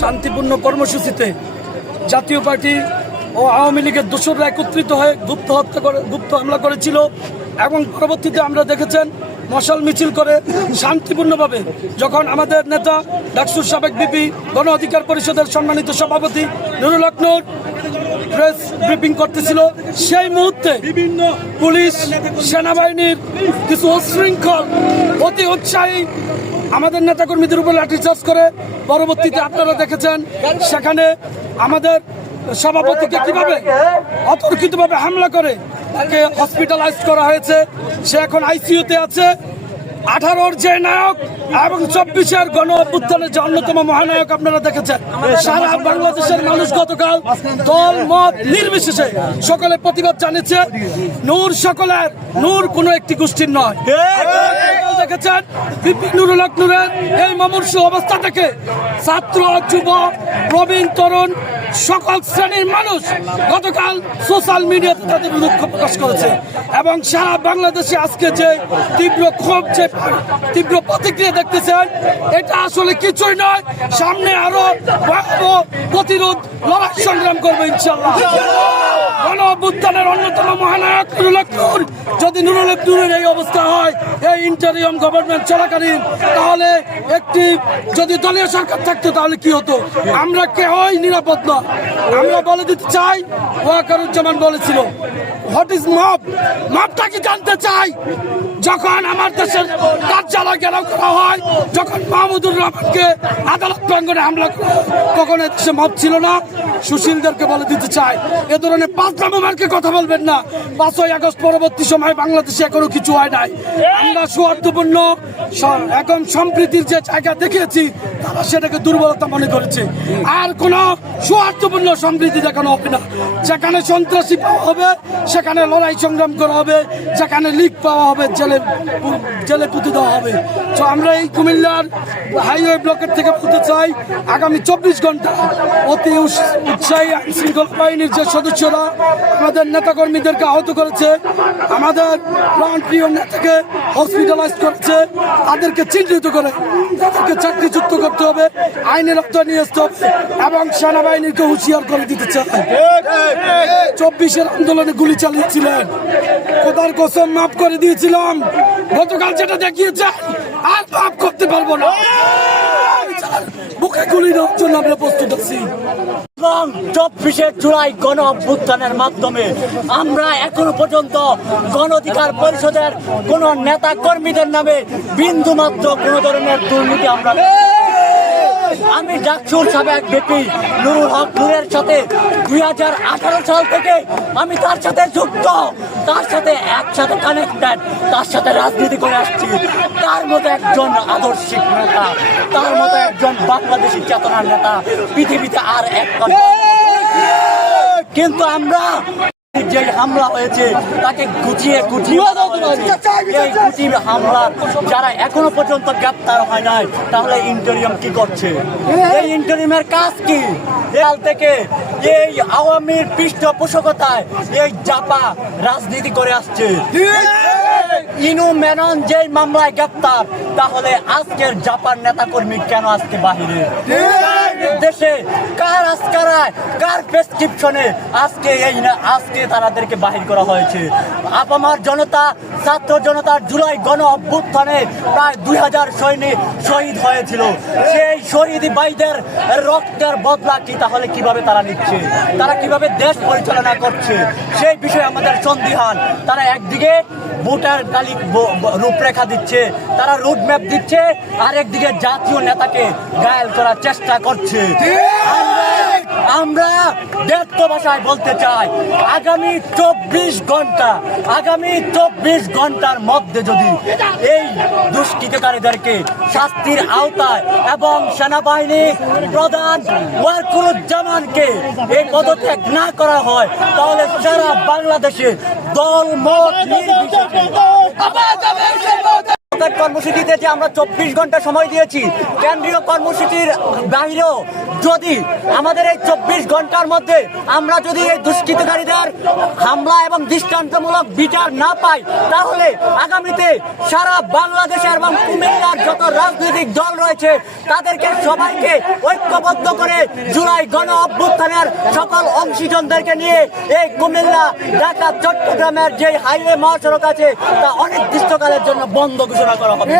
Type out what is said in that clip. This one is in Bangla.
শান্তিপূর্ণ কর্মসূচিতে জাতীয় পার্টি ও আওয়ামী লীগের দোসররা একত্রিত হয়ে গুপ্ত হত্যা করে গুপ্ত হামলা করেছিল। এবং পরবর্তীতে আমরা দেখেছেন মশাল মিছিল করে শান্তিপূর্ণভাবে যখন আমাদের নেতা ডাকসুর সাবেক বিপি গণ অধিকার পরিষদের সম্মানিত সভাপতি নুরুল হকনুর প্রেস ব্রিফিং করতেছিল সেই মুহূর্তে বিভিন্ন পুলিশ সেনাবাহিনীর কিছু উচ্ছৃঙ্খল অতি উৎসাহী আমাদের নেতাকর্মীদের উপর লাঠিচার্জ করে। পরবর্তীতে আপনারা দেখেছেন, সেখানে আমাদের সভাপতিকে কীভাবে অতর্কিতভাবে হামলা করে তাকে হসপিটালাইজ করা হয়েছে। সে এখন আইসিইউতে আছে। আঠারোর যে নায়ক এবং চব্বিশের গণ অভ্যুত্থানের যে অন্যতম মহানায়ক আপনারা দেখেছেন, সারা বাংলাদেশের মানুষ গতকাল দল, মত নির্বিশেষে সকলে প্রতিবাদ জানিয়েছে। নূর সকলের, নূর কোনো একটি গোষ্ঠীর নয়। দেখেছেন? বিপিন নুরুল হক নূরের এই মামুর্ষ অবস্থা থেকে ছাত্র, যুব, প্রবীণ, তরুণ, সকল শ্রেণির মানুষ গতকাল সোশ্যাল মিডিয়াতে তাদের দুঃখ প্রকাশ করেছে। এবং সারা বাংলাদেশে আজকে যে তীব্র ক্ষোভ, যে তীব্র প্রতিক্রিয়া দেখতেছেন, এটা আসলে কিছুই নয়। সামনে আরও প্রতিরোধ, লড়াই সংগ্রাম করবে ইনশাল্লাহ গণ অভ্যুত্থানের অন্যতম মহানায়ক নুরুল যদি নুরুল হক এই অবস্থা হয়, এই ইন্টারিয়াম গভর্নমেন্ট চলাকালীন, তাহলে একটি যদি দলীয় সরকার থাকতো, তাহলে কি হতো? আমরা কেউই নিরাপদ নয় আমরা বলে দিতে চাই, ওয়াকারুজ্জামান বলেছিল হোয়াট ইজ মব মবটা কি জানতে চাই? যখন আমার দেশের কার্যালয় ঘেরাও করা হয়, যখন মাহমুদুর রহমানকে আদালত প্রাঙ্গনে হামলা করা তখন এ দেশে মব ছিল না। সুশীলদেরকে বলে দিতে চাই। এ ধরনের পাঁচ নম্বরকে কথা বলবেন না। পাঁচই আগস্ট পরবর্তী সময় বাংলাদেশে এখনও কিছু হয় নাই। আমরা সুয়ার্থপূর্ণ এখন সম্প্রীতির যে জায়গা দেখিয়েছি, তারা সেটাকে দুর্বলতা মনে করেছে। আর কোন সুয়ার্থপূর্ণ সমৃদ্ধি দেখানো হবে না। যেখানে সন্ত্রাসী পাওয়া হবে, সেখানে লড়াই সংগ্রাম করা হবে, যেখানে লিক পাওয়া হবে, জেলে জেলে পুঁতে দেওয়া হবে। তো আমরা এই কুমিল্লার হাইওয়ে ব্লকের থেকে বলতে চাই, আগামী চব্বিশ ঘণ্টা অতি উৎসাহী আইন শৃঙ্খলা বাহিনীর যে সদস্যরা আমাদের নেতাকর্মীদেরকে আহত করেছে, আমাদের প্রাণপ্রিয় নেতাকে হসপিটালাইজ করেছে, তাদেরকে চিহ্নিত করে তাদেরকে চাকরিচ্যুত করতে হবে, আইনের আওতায় নিয়ে আসতে হবে এবং সেনাবাহিনীকে হুঁশিয়ার করে দিতে চাই চব্বিশের আন্দোলনে গুলি চালিয়েছিলেন। খোদার কসম মাফ করে দিয়েছিলাম। গতকাল যেটা দেখিয়েছে আর মাফ করতে পারব না। পরিষদের কোন নেতা কর্মীদের নামে বিন্দু মাত্র কোন ধরনের দুর্নীতি আমরা আমি ডাকসুর সাবেক বিপি নুরুল হক নুরের সাথে দুই হাজার আঠারো সাল থেকে আমি তার সাথে যুক্ত। তার সাথে একসাথে কানেক্টেড তার সাথে রাজনীতি করে আসছি। তার মতো একজন আদর্শিক নেতা, তার মতো একজন বাংলাদেশি চেতনার নেতা, পৃথিবীতে আর এক কিন্তু আমরা যে হামলা হয়েছে তাকে গুছিয়ে গুছিয়ে এই যারা এখনও পর্যন্ত গ্রেপ্তার হয় নাই তাহলে ইন্টারিয়াম কি করছে? এই ইন্টারিয়ামের কাজ কি? কাল থেকে এই আওয়ামীর পৃষ্ঠপোষকতায় এই জাপা রাজনীতি করে আসছে। ইনু মেনন যেই মামলায় গ্রেপ্তার তাহলে আজকের জাপান নেতাকর্মী কেন আজকে বাহিরে? নির্দেশে কার আজকারায়? কার প্রেসক্রিপশনে আজকে এই না, আজকে তাদেরকে বাহির করা হয়েছে। আপামার জনতা, ছাত্র জনতার জুলাই গণ অভ্যুত্থানে প্রায় দুই হাজার সৈনিক শহীদ হয়েছিল। সেই শহীদ ভাইদের রক্তের বদলা কি তাহলে কীভাবে তারা নিচ্ছে? তারা কীভাবে দেশ পরিচালনা করছে? সেই বিষয়ে আমাদের সন্দিহান। তারা একদিকে ভোটার ব- রূপরেখা দিচ্ছে, তারা রুট ম্যাপ দিচ্ছে আর একদিকে জাতীয় নেতাকে গায়েল করার চেষ্টা করছে। আমরা- ব্যক্ত ভাষায় বলতে চাই, আগামী চব্বিশ ঘণ্টা, আগামী চব্বিশ ঘণ্টার মধ্যে যদি এই দুষ্কৃতকারীদেরকে শাস্তির আওতায় এবং সেনাবাহিনী প্রধান ওয়ারকুরুজ্জামানকে এই পদত্যাগ না করা হয়, তাহলে সারা বাংলাদেশে দল মত আমাদের কর্মসূচিতে যে আমরা চব্বিশ ঘণ্টা সময় দিয়েছি, কেন্দ্রীয় কর্মসূচির বাহিরেও যদি আমাদের এই চব্বিশ ঘণ্টার মধ্যে আমরা যদি এই দুষ্কৃতকারীদের হামলা এবং দৃষ্টান্তমূলক বিচার না পাই, তাহলে আগামীতে সারা বাংলাদেশে এবং কুমিল্লার যত রাজনৈতিক দল রয়েছে, তাদেরকে সবাইকে ঐক্যবদ্ধ করে জুলাই গণ অভ্যুত্থানের সকল অংশীজনদেরকে নিয়ে এই কুমিল্লা, ঢাকা, চট্টগ্রামের যে হাইওয়ে মহাসড়ক আছে, তা অনির্দিষ্টকালের জন্য বন্ধ ঘোষণা করা হবে।